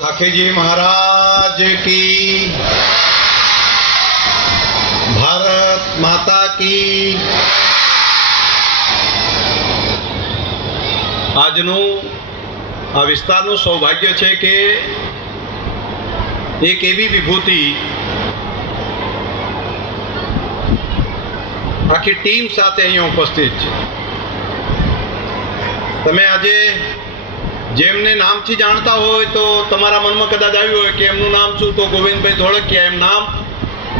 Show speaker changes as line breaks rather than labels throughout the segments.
ખાખેજી મહારાજ કી. ભારત માતા કી. આજનું આ વિસ્તારનું સૌભાગ્ય છે કે એક એવી વિભૂતિ આખી ટીમ સાથે અહીંયા ઉપસ્થિત છે. તમે આજે જેમને નામથી જાણતા હોય તો તમારા મનમાં કદાચ આવ્યું હોય કે એમનું નામ શું, તો ગોવિંદભાઈ ધોળકિયા એમ નામ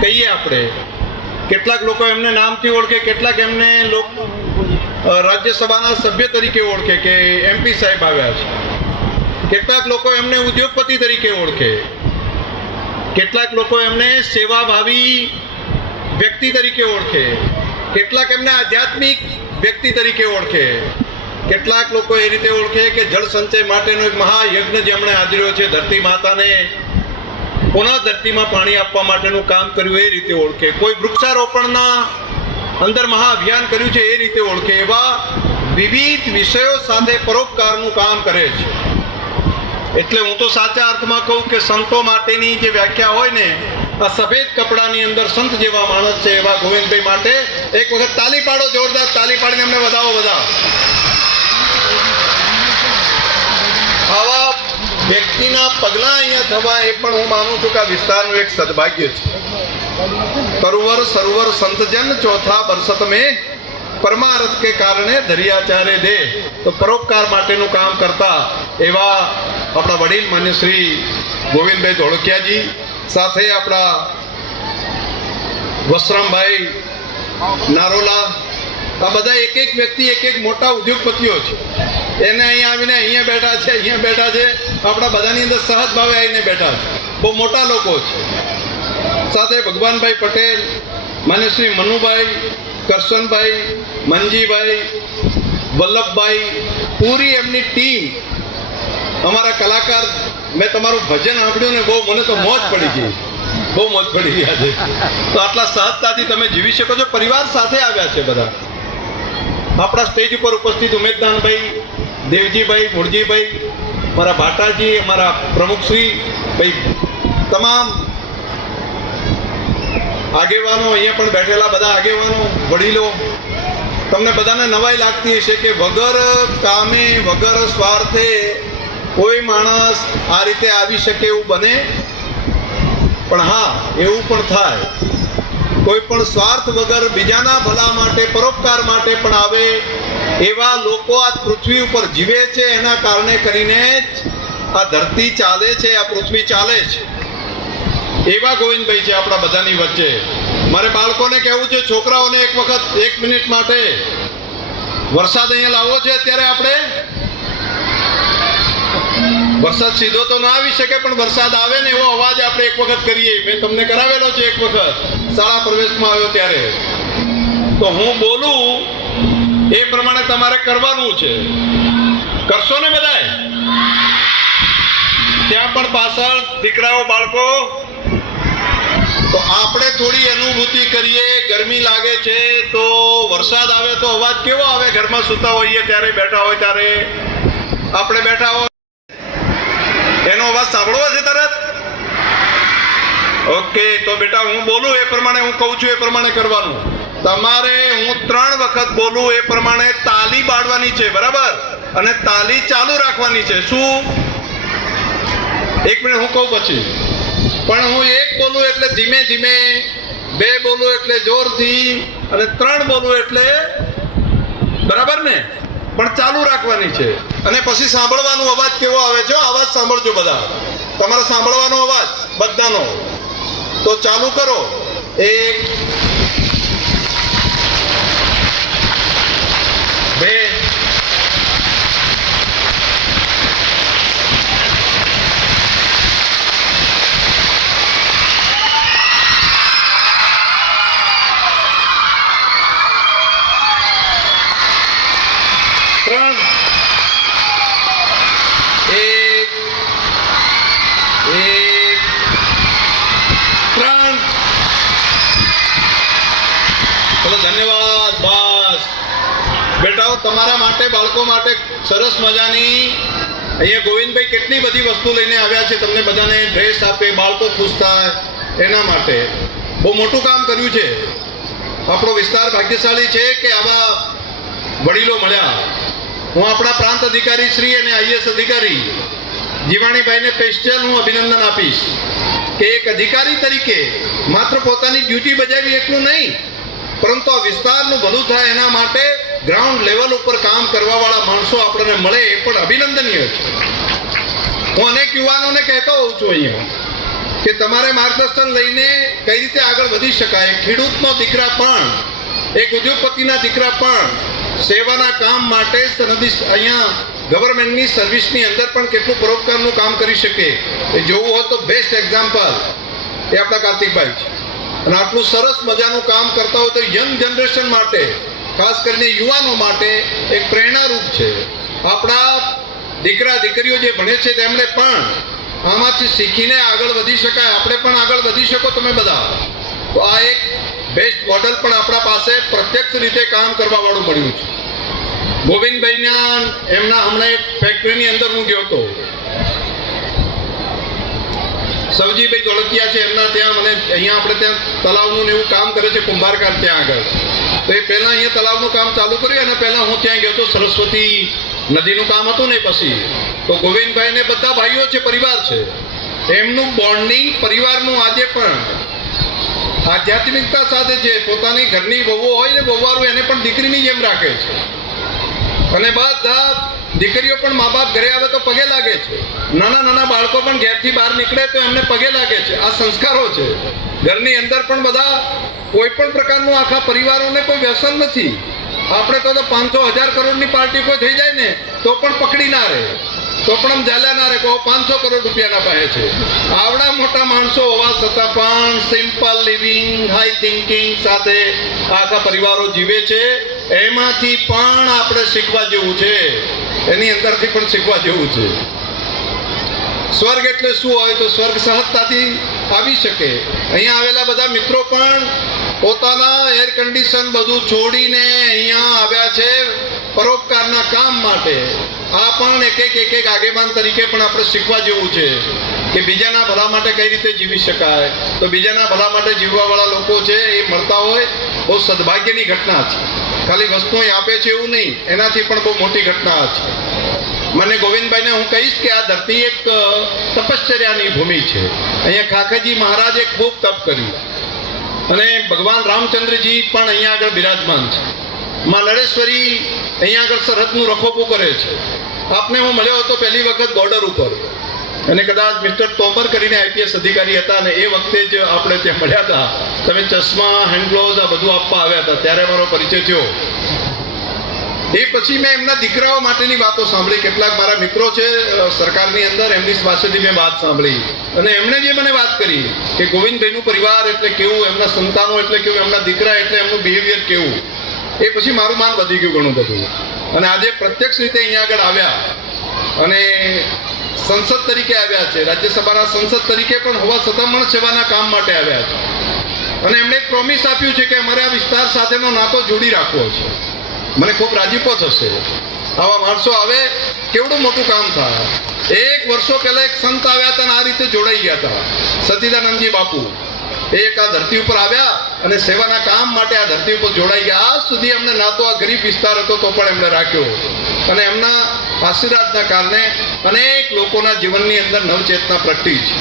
કહીએ આપણે. કેટલાક લોકો એમને નામથી ઓળખે, કેટલાક એમને રાજ્યસભાના સભ્ય તરીકે ઓળખે કે એમપી સાહેબ આવ્યા છે. કેટલાક લોકો એમને ઉદ્યોગપતિ તરીકે ઓળખે. કેટલાક લોકો એમને સેવાભાવી વ્યક્તિ તરીકે ઓળખે. કેટલાક એમને આધ્યાત્મિક વ્યક્તિ તરીકે ઓળખે. કેટલાક લોકો એ રીતે ઓળખે કે જળ સંચય માટેનો એક મહાયજ્ઞ જેમણે આદર્યો છે. ધરતી માતાને કોના ધરતીમાં પાણી આપવા માટેનું કામ કર્યું એ રીતે ઓળખે. કોઈ વૃક્ષારોપણના અંદર મહાઅભિયાન કર્યું છે એ રીતે ઓળખે. એવા વિવિધ વિષયો સાથે પરોપકારનું કામ કરે છે. એટલે હું તો સાચા અર્થમાં કહું કે સંતો માટેની જે વ્યાખ્યા હોય ને, આ સફેદ કપડાની અંદર સંત જેવા માણસ છે એવા ગોવિંદભાઈ માટે એક વખત તાલી પાડો જોરદાર તાલી પાડીને અમને વધાવો. બધા આવા વ્યક્તિના પગલાં અહીંયા થવા એ પણ હું માનું છું કે આ વિસ્તારનું એક સદભાગ્ય છે. તરુવર સરોવર, સંતજન, ચોથા બરસત મેં પરમારથ કે કારણે દરિયાચારે દે. તો પરોપકાર માટેનું કામ કરતા એવા આપણા વડીલ માન્ય શ્રી ગોવિંદભાઈ ધોળકિયાજી, સાથે આપણા વસરામભાઈ નારોલા, આ બધા એક એક વ્યક્તિ, એક એક મોટા ઉદ્યોગપતિઓ છે. એને અહીંયા આવીને અહીંયા બેઠા છે, અહીંયા બેઠા છે. આપણા બધાની અંદર સહજ ભાવે આવીને બેઠા છે. બહુ મોટા લોકો છે. સાથે ભગવાનભાઈ પટેલ, માન્ય શ્રી મનુભાઈ, કરશનભાઈ, મનજીભાઈ, વલ્લભભાઈ, પૂરી એમની ટીમ, અમારા કલાકાર, મેં તમારું ભજન સાંભળ્યું ને બહુ મને તો મોજ પડી ગઈ. બહુ મોજ પડી ગઈ આજે. તો આટલા સહજતાથી તમે જીવી શકો છો. પરિવાર સાથે આવ્યા છે બધા. આપણા સ્ટેજ ઉપર ઉપસ્થિત ઉમેદદાનભાઈ દેવજીભાઈ મુરજીભાઈ મારા ભાટાજી અમારા પ્રમુખશ્રી, ભાઈ તમામ આગેવાનો અહીંયા પણ બેઠેલા, બધા આગેવાનો, વડીલો, તમને બધાને નવાઈ લાગતી હશે કે વગર કામે, વગર સ્વાર્થે કોઈ માણસ આ રીતે આવી શકે એવું બને. પણ હા, એવું પણ થાય. કોઈ પણ સ્વાર્થ વગર બીજાના ભલા માટે, પરોપકાર માટે પણ આવે એવા લોકો આ પૃથ્વી ઉપર જીવે છે, એના કારણે કરીને જ આ ધરતી ચાલે છે, આ પૃથ્વી ચાલે છે. એવા ગોવિંદભાઈ છે આપણા બધાની વચ્ચે. મારે બાળકોને કહેવું છે, છોકરાઓને એક વખત, એક મિનિટ માટે. વરસાદ અહીંયા લાવવો છે અત્યારે આપણે? વરસાદ સીધો તો ના આવી શકે, પણ વરસાદ આવે ને એવો અવાજ આપણે એક વખત કરીએ. મેં તમને કરાવેલો છે એક વખત. શાળા પ્રવેશમાં આવ્યો ત્યારે. તો હું બોલું એ પ્રમાણે તમારે કરવાનું છે. કરશો ને બધાય? ત્યાં પણ પાછળ દીકરાઓ, બાળકો, તો આપણે થોડી અનુભૂતિ કરીએ. ગરમી લાગે છે, તો વરસાદ આવે તો અવાજ કેવો આવે? ઘરમાં સૂતા હોઈએ, ત્યારે બેઠા હોય ત્યારે. આપણે બેઠા હોય. એનો અવાજ સાંભળવો છે તરત? ઓકે, તો બેટા હું બોલું, એ પ્રમાણે હું કહું છું, એ પ્રમાણે કરવાનું. તમારે હું ત્રણ વખત બોલું એ પ્રમાણે તાલી બાળવાની છે, બરાબર? અને તાલી ચાલુ રાખવાની છે. શું? એક મિનિટ હું કહું પછી. પણ હું એક બોલું એટલે ધીમે ધીમે, બે બોલું એટલે જોરથી, અને ત્રણ બોલું એટલે બરાબર ને? પણ ચાલુ રાખવાની છે. અને પછી સાંભળવાનો અવાજ કેવો આવે છે? અવાજ સાંભળજો બધા. તમારે સાંભળવાનો અવાજ, બધાનો. તો ચાલુ કરો. એક બે ત્રણ એક એક ત્રણ ચલો ધન્યવાદ, બસ. બેટાઓ તમારા માટે, બાળકો માટે સરસ મજાની અહીંયા ગોવિંદભાઈ કેટલી બધી વસ્તુ લઈને આવ્યા છે, તમને બધાને ડ્રેસ આપે, બાળકો ખુશ થાય, એના માટે. બહુ મોટું કામ કર્યું છે. આપણો વિસ્તાર ભાગ્યશાળી છે કે આવા વડીલો મળ્યા? હું આપણા પ્રાંત અધિકારી શ્રી અને આઈએસ અધિકારી જીવાણીભાઈને સ્પેશિયલ હું અભિનંદન આપીશ કે એક અધિકારી તરીકે માત્ર પોતાની ડ્યુટી બજાવી એટલું નહીં પરંતુ આ વિસ્તારનું ભલું થાય એના માટે ગ્રાઉન્ડ લેવલ ઉપર કામ કરવાવાળા માણસો આપણને મળે એ પણ અભિનંદનીય છે. હું અનેક યુવાનોને કહેતો હોઉં છું અહીંયા કે તમારે માર્ગદર્શન લઈને કઈ રીતે આગળ વધી શકાય. ખેડૂતનો દીકરા પણ, એક ઉદ્યોગપતિના દીકરા પણ સેવાના કામ માટે સનદી અહીંયા ગવર્મેન્ટની સર્વિસની અંદર પણ કેટલું પરોપકારનું કામ કરી શકે. એ જોવું હોય તો બેસ્ટ એક્ઝામ્પલ એ આપણા કાર્તિકભાઈ છે. અને આટલું સરસ મજાનું કામ કરતા હોય તો યંગ જનરેશન માટે, ખાસ કરીને યુવાનો માટે, એક પ્રેરણારૂપ છે. આપણા દીકરા, દીકરીઓ જે ભણે છે તેમણે પણ આમાંથી શીખીને આગળ વધી શકાય. આપણે પણ આગળ વધી શકો તમે બધા. તો આ એક બેસ્ટ મોડલ પણ આપણા પાસે પ્રત્યક્ષ રીતે કામ કરવાવાળું મળ્યું છે. ગોવિંદભાઈના એમના હમણાં એક ફેક્ટરીની અંદર હું ગયો હતો. સવજીભાઈ દોલતિયા છે, એમના ત્યાં મને અહીંયા આપણે ત્યાં તલાવનું એવું કામ કરે છે કુંભારકાર ત્યાં આગળ. તો એ પહેલાં અહીંયા તલાવનું કામ ચાલુ કર્યું અને પહેલાં હું ત્યાં ગયો હતો સરસ્વતી નદીનું કામ હતું ને પછી. તો ગોવિંદભાઈને બધા ભાઈઓ છે, પરિવાર છે. એમનું બોન્ડિંગ પરિવારનું આજે પણ આધ્યાત્મિકતા સાથે છે પોતાની ઘરની વહુઓ હોય ને વહુવારું એને પણ દીકરીની જેમ રાખે છે. અને બધા દીકરીઓ પણ મા બાપ ઘરે આવે તો પગે લાગે છે. નાના નાના બાળકો પણ ઘેરથી બહાર નીકળે તો એમને પગે લાગે છે. આ સંસ્કારો છે. ઘરની અંદર પણ બધા કોઈ પણ પ્રકારનું આખા પરિવારોને કોઈ વ્યસન નથી. આપણે તો તો પાંચસો હજાર કરોડની પાર્ટી કોઈ થઈ જાય ને, તો પણ પકડી ના રહે. તો પણ આમ ઝાલ્યા ના રહે કહો પાંચસો કરોડ રૂપિયાના પાસે છે. આવડા મોટા માણસો હોવા છતાં પણ સિમ્પલ લિવિંગ હાઈ થિંકિંગ સાથે આખા પરિવારો જીવે છે. એમાંથી પણ આપણે શીખવા જેવું છે. એની અંદરથી પણ શીખવા જેવું છે. સ્વર્ગ એટલે શું હોય તો સ્વર્ગ સહજતાથી આવી શકે. અહીંયા આવેલા બધા મિત્રો પણ પોતાના એર કન્ડિશન બધું છોડીને અહીંયા આવ્યા છે પરોપકારના કામ માટે. આ પણ એક એક એક એક આગેવાન તરીકે પણ આપણે શીખવા જેવું છે કે બીજાના ભલા માટે કઈ રીતે જીવી શકાય. તો બીજાના ભલા માટે જીવવાવાળા લોકો છે એ મળતા હોય, બહુ સદભાગ્યની ઘટના છે. ખાલી વસ્તુ આપે છે એવું નહીં. એનાથી પણ બહુ મોટી ઘટના છે. મને ગોવિંદભાઈને હું કહીશ કે આ ધરતી એક તપશ્ચર્યાની ભૂમિ છે. અહીંયા ખાખેજી મહારાજે ખૂબ તપ કર્યું. અને ભગવાન રામચંદ્રજી પણ અહીંયા આગળ બિરાજમાન છે. માં નરેશ્વરી અહીંયા આગળ સરહદનું રખોપું કરે છે. આપને હું મળ્યો હતો પહેલી વખત બોર્ડર ઉપર. અને કદાચ મિસ્ટર તોમર કરીને આઈપીએસ અધિકારી હતા અને એ વખતે જ આપણે ત્યાં મળ્યા હતા. તમે ચશ્મા હેન્ડ ગ્લોવ્સ આ બધું આપવા આવ્યા હતા. ત્યારે મારો પરિચય થયો. એ પછી મેં એમના દીકરાઓ માટેની વાતો સાંભળી. કેટલાક મારા મિત્રો છે સરકારની અંદર એમની પાસેથી મેં વાત સાંભળી. અને એમણે જે મને વાત કરી કે ગોવિંદભાઈનું પરિવાર એટલે કેવું, એમના સંતાનો એટલે કેવું, એમના દીકરા એટલે એમનું બિહેવિયર કેવું, એ પછી મારું માન વધી ગયું ઘણું બધું. અને આજે પ્રત્યક્ષ રીતે અહીંયા આગળ આવ્યા. અને સંસદ તરીકે આવ્યા છે. રાજ્યસભાના સંસદ તરીકે પણ હોવા છતાં પણ સેવાના કામ માટે આવ્યા છે. અને એમણે એક પ્રોમિસ આપ્યું છે કે અમારે આ વિસ્તાર સાથેનો નાતો જોડી રાખવો છે. મને ખૂબ રાજીપો થશે. આવા માણસો આવે, કેવડું મોટું કામ થાય. એક વર્ષો પહેલાં એક સંત આવ્યા હતા અને આ રીતે જોડાઈ ગયા હતા. સચિદાનંદજી બાપુ. એ એક આ ધરતી ઉપર આવ્યા અને સેવાના કામ માટે આ ધરતી ઉપર જોડાઈ ગયા. આજ સુધી એમને નાતો આ ગરીબ વિસ્તાર હતો તો પણ એમણે રાખ્યો. અને એમના આશીર્વાદના કારણે અનેક લોકોના જીવનની અંદર નવચેતના પ્રગટી છે.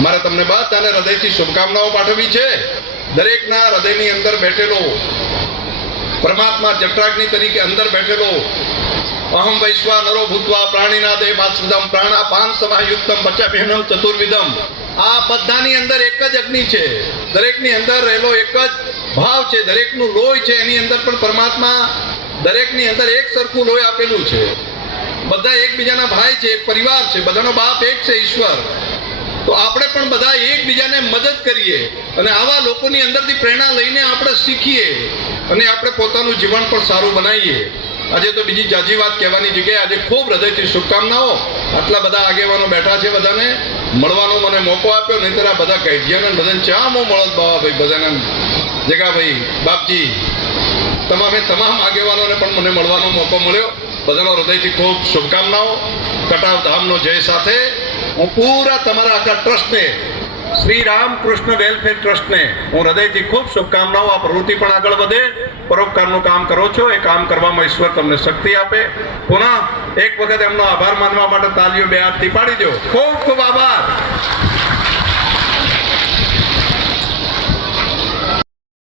મારે તમને બધાને હૃદયથી શુભકામનાઓ પાઠવવી છે. દરેકના હૃદયની અંદર બેઠેલો, પરમાત્મા જટરાગ્નિ તરીકે અંદર બેઠેલો, અહમ વૈશ્વા નરો ભૂતવા પ્રાણીના દેહ માસ્મદમ પ્રાણા પાન સમાયુક્તમ પચાભ્યનમ ચતુર્વિદમ આ બધાની અંદર એક જ અગ્નિ છે. દરેકની અંદર રહેલો એક જ ભાવ છે. દરેકનું લોહી છે. એની અંદર પણ પરમાત્મા દરેકની અંદર એક સરખું લોહી આપેલું છે. બધા એકબીજાના ભાઈ છે, એક પરિવાર છે, બધાનો બાપ એક છે, ઈશ્વર. તો આપણે પણ બધા એકબીજાને મદદ કરીએ અને આવા લોકોની અંદરથી પ્રેરણા લઈને આપણે શીખીએ અને આપણે પોતાનું જીવન પણ સારું બનાવીએ. આજે તો બીજી જાજી વાત કહેવાની જગ્યાએ આજે ખૂબ હૃદયથી શુભકામનાઓ. આટલા બધા આગેવાનો બેઠા છે બધાને. મળવાનો મને મોકો આપ્યો નહીં આ બધા કૈદિયાને બધાને ચા મો મળત બાબા ભાઈ બધાને. જગાભાઈ બાપજી, તમામે તમામ આગેવાનોને પણ મને મળવાનો મોકો મળ્યો. બધાનો હૃદયથી ખૂબ શુભકામનાઓ. કટાવ ધામનો જય સાથે હું પૂરા તમારા આખા ટ્રસ્ટને, શ્રી રામકૃષ્ણ વેલફેર ટ્રસ્ટને, હું હૃદયથી ખૂબ શુભકામનાઓ, આ પ્રવૃત્તિ પણ આગળ વધે. પરોપકારનું કામ કરો છો, એ કામ કરવામાં ઈશ્વર તમને શક્તિ આપે. પુનઃ એક વખત એમનો આભાર માનવા માટે તાલીઓ બે હાથથી પાડી દો. ખૂબ ખૂબ આભાર.